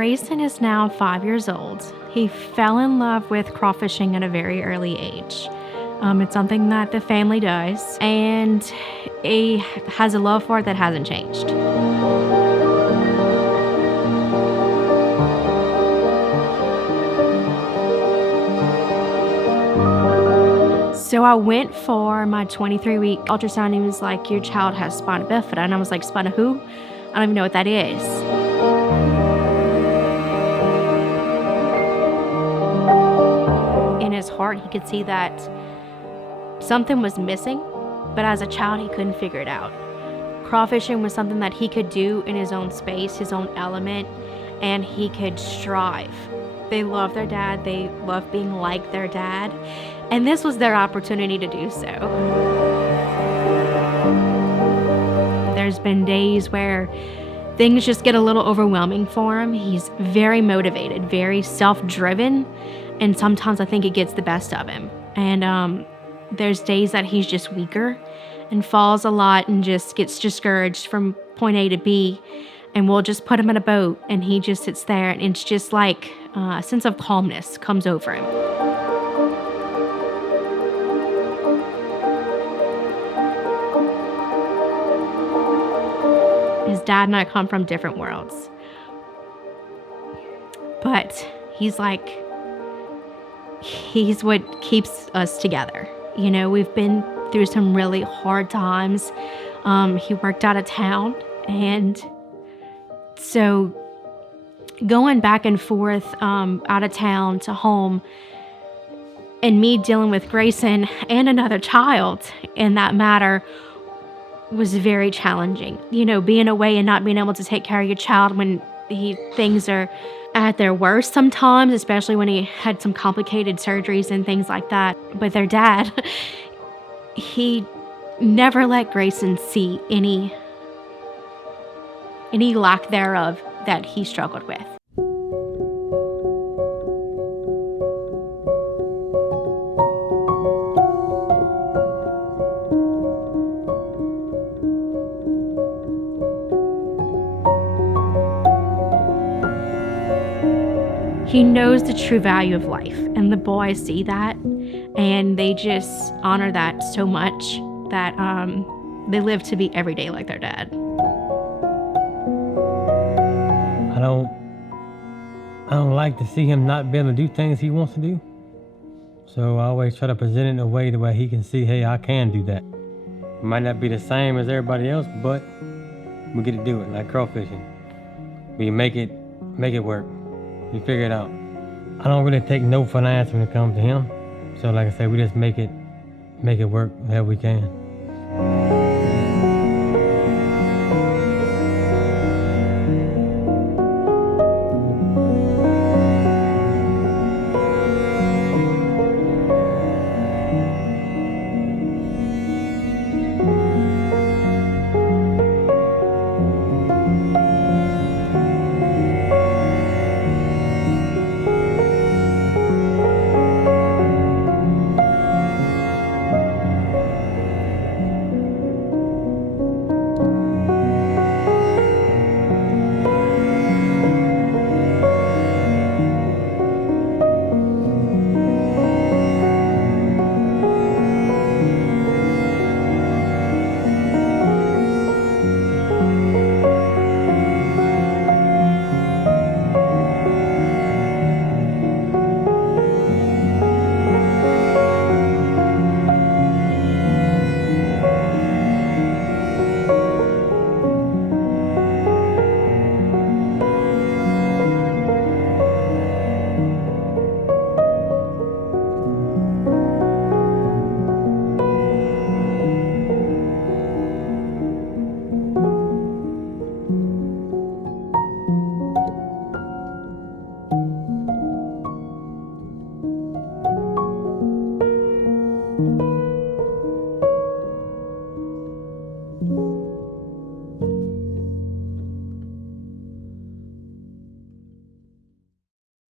Grayson is now 5 years old. He fell in love with crawfishing at a very early age. It's something that the family does, and he has a love for it that hasn't changed. So I went for my 23-week ultrasound. He was like, your child has spina bifida. And I was like, spina who? I don't even know what that is. In his heart, he could see that something was missing, but as a child, he couldn't figure it out. Crawfishing was something that he could do in his own space, his own element, and he could strive. They love their dad. They love being like their dad. And this was their opportunity to do so. There's been days where things just get a little overwhelming for him. He's very motivated, very self-driven, and sometimes I think it gets the best of him. And there's days that he's just weaker and falls a lot and just gets discouraged from point A to B. And we'll just put him in a boat and he just sits there, and it's just like a sense of calmness comes over him. His dad and I come from different worlds. But he's what keeps us together. You know, we've been through some really hard times. He worked out of town, and so going back and forth out of town to home, and me dealing with Grayson and another child in that matter was very challenging. You know, being away and not being able to take care of your child when things are at their worst sometimes, especially when he had some complicated surgeries and things like that. But their dad, he never let Grayson see any lack thereof that he struggled with. He knows the true value of life, and the boys see that, and they just honor that so much that they live to be every day like their dad. I don't like to see him not be able to do things he wants to do. So I always try to present it in a way where he can see, hey, I can do that. It might not be the same as everybody else, but we get to do it, like crawfishing. We make it work. We figure it out. I don't really take no for an answer when it comes to him. So like I said, we just make it work however we can.